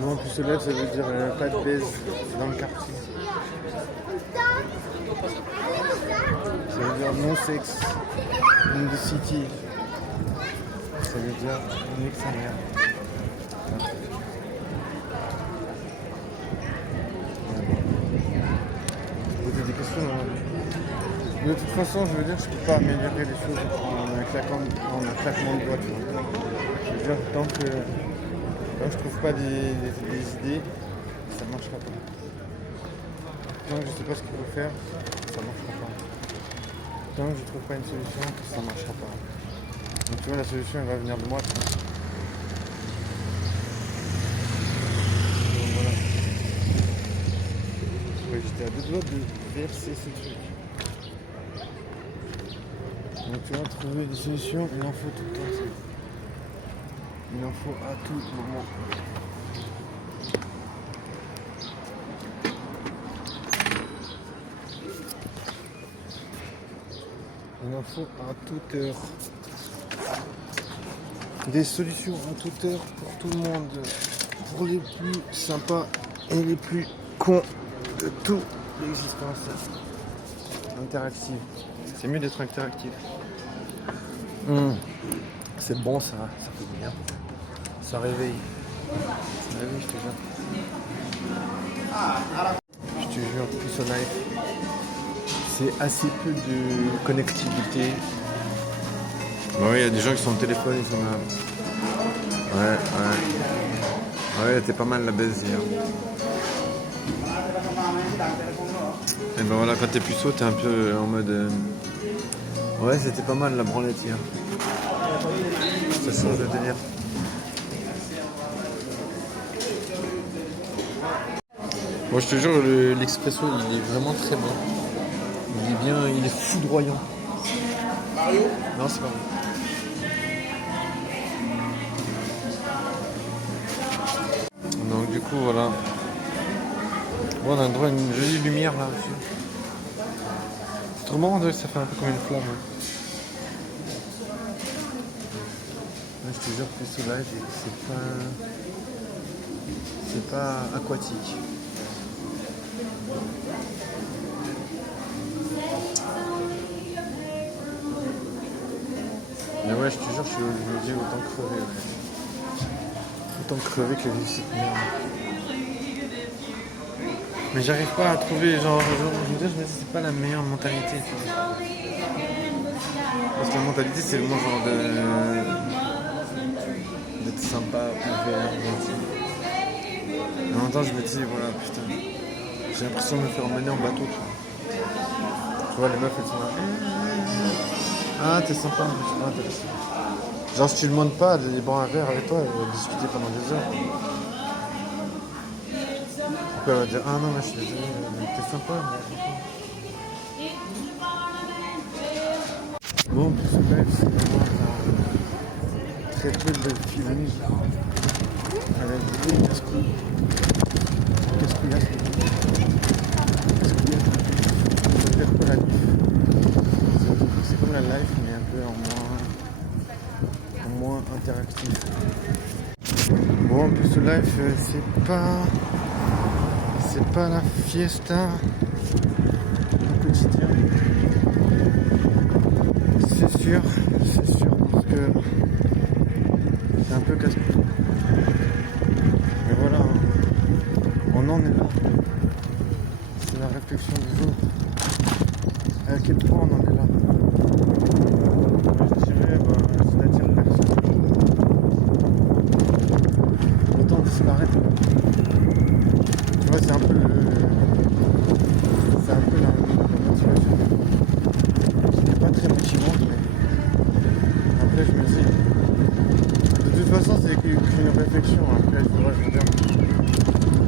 Non, plus soleil, ça veut dire pas de baise, c'est dans le quartier. Ça veut dire non sexe, in the city. Ça veut dire nique sa mère. Poser des questions. De toute façon, je veux dire, je peux pas améliorer les choses en un claquement de doigts. Tu vois. Je veux dire, tant que je trouve pas des idées, ça marchera pas. Tant que je sais pas ce qu'il faut faire, ça marchera pas. Tant que je trouve pas une solution, ça marchera pas. Donc tu vois, la solution elle va venir de moi. Tu vois. Donc voilà. Ouais, j'étais à deux doigts de verser ce truc. Donc tu vois, trouver des solutions, il en faut tout le temps. Il en faut à tout moment. Il en faut à toute heure. Des solutions à toute heure pour tout le monde. Pour les plus sympas et les plus cons de toute l'existence. Interactive. C'est mieux d'être interactif. C'est bon ça fait bien. Ça réveille. Ça réveille, je te jure. Je te jure, plus au live. C'est assez peu de connectivité. Bon, oui, il y a des gens qui sont au téléphone, ils sont là. Ouais, elle était pas mal la baise hier. Et ben voilà, quand t'es puceau, t'es un peu en mode. Ouais, c'était pas mal la branlette hier. Ça change de délire. Moi je te jure, l'expresso il est vraiment très bon. Il est bien, il est foudroyant. Mario ? Non, c'est pas bon. Donc du coup voilà. Bon, on a le droit à une jolie lumière là aussi. C'est trop marrant, ça fait un peu comme une flamme. Moi, je te jure que ce live, c'est pas aquatique. Mais ouais, je te jure, je me dis autant crever. Ouais. Autant crever que vivre cette merde. Mais j'arrive pas à trouver, genre, je me dis, c'est pas la meilleure mentalité. Tu vois. Parce que la mentalité, c'est le genre d'être sympa, ouvert, gentil. En même temps, je me dis, voilà, putain, j'ai l'impression de me faire emmener en bateau. Tu vois, les meufs, elles sont là. Ah, t'es sympa, mais c'est pas intéressant. Genre, si tu demandes pas des bancs à verre avec toi, elle va discuter pendant des heures. Après, elle va dire, ah non, mais je suis désolé, mais t'es sympa, mais... Bon, pour ce live, c'est vraiment très peu de feeling. À la vidéo, qu'est-ce qu'il y a? Qu'est-ce qu'il y a? Ça veut dire quoi la life? C'est comme la life, mais un peu en moins interactif. Bon, en plus ce live, c'est pas la fiesta au quotidien. C'est sûr, parce que c'est un peu casse-pied. Mais voilà, on en est là. C'est la réflexion du jour. À quel point on en est là? Je dirais, ça n'attire personne. Autant disparaître. Tu vois, c'est un peu la motivation. C'était pas très motivante, mais après je me dis, de toute façon c'est qu'une réflexion. Après je veux dire,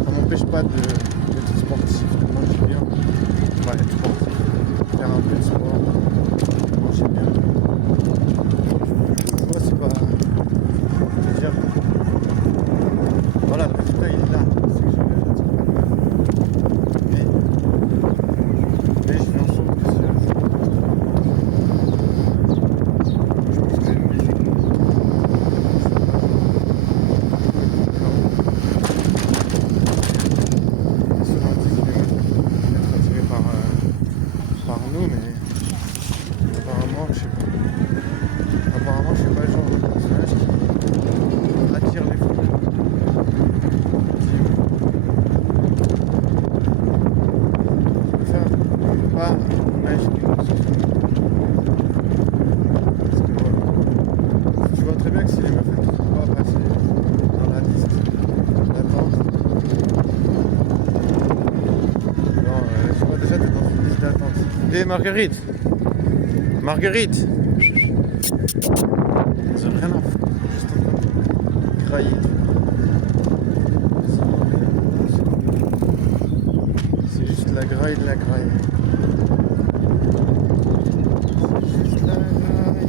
ça m'empêche pas d'être sportif, de manger bien. Enfin, être sportif, faire un peu de sport, manger bien. Moi c'est pas, je veux dire, voilà, le résultat il est là. C'est que mais je fais en sorte que c'est un jour. Je pense que c'est logique. Des marguerites. Marguerite. Ils ont rien à foutre. Juste en train de grailler. C'est juste la graille de la graille. C'est juste la graille,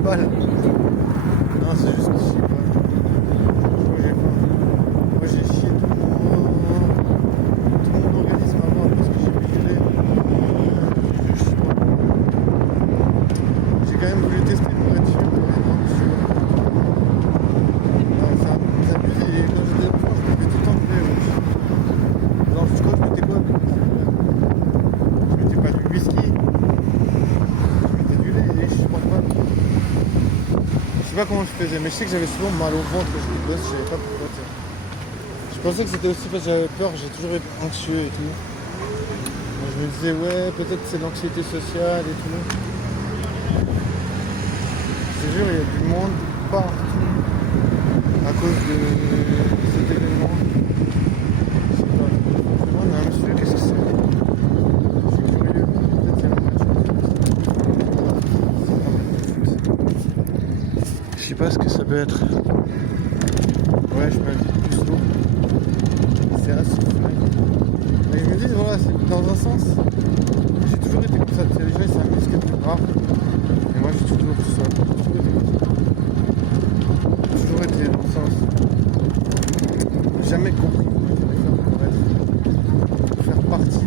graille, graille. Non, c'est juste que je sais pas. Moi j'ai chié tout mon organisme à mort parce que j'ai brûlé. Je sais pas. J'ai quand même voulu tester une voiture. C'est abusé. Et quand j'étais enfant, je me fais tout le temps brûler. Non, je crois que je mettais quoi? Je mettais pas du whisky. Je mettais du lait et je supporte pas. Je sais pas comment je faisais, mais je sais que j'avais souvent mal au ventre quand j'étais gosse, je savais pas pourquoi. Je pensais que c'était aussi parce que j'avais peur, j'ai toujours été anxieux et tout. Donc je me disais, ouais, peut-être c'est l'anxiété sociale et tout. Je te jure, il y a du monde partout à cause de cet événement. Je sais pas. Je me demande à un monsieur, qu'est-ce que c'est? Je suis curieux. Peut-être qu'il y a un match. Je sais pas ce que ça peut être. Ouais, je me dis plus tôt. C'est assez fun. Mais ils me disent, voilà, c'est dans un sens. J'ai toujours été comme ça. Tu sais, les gens ils s'amusent quelque part. Et moi j'ai toujours tout ça. J'ai toujours été dans ce sens. J'ai jamais compris comment il fallait faire partie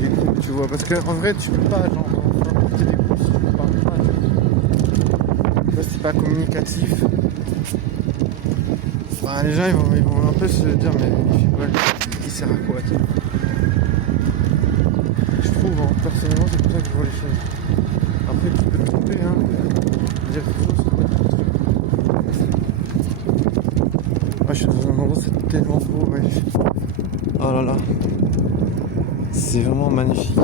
des groupes, tu vois. Parce qu'en vrai, tu peux pas, genre, faire partie des groupes si tu ne parles pas. Tu vois, c'est pas communicatif. Bah, les gens ils vont un peu se dire mais il sert à quoi toi? Je trouve personnellement c'est comme ça que je vois les choses. Après tu peux te tromper hein. Dire quelque chose. Ah, je suis dans un endroit c'est tellement beau ouais. Oh là là. C'est vraiment magnifique.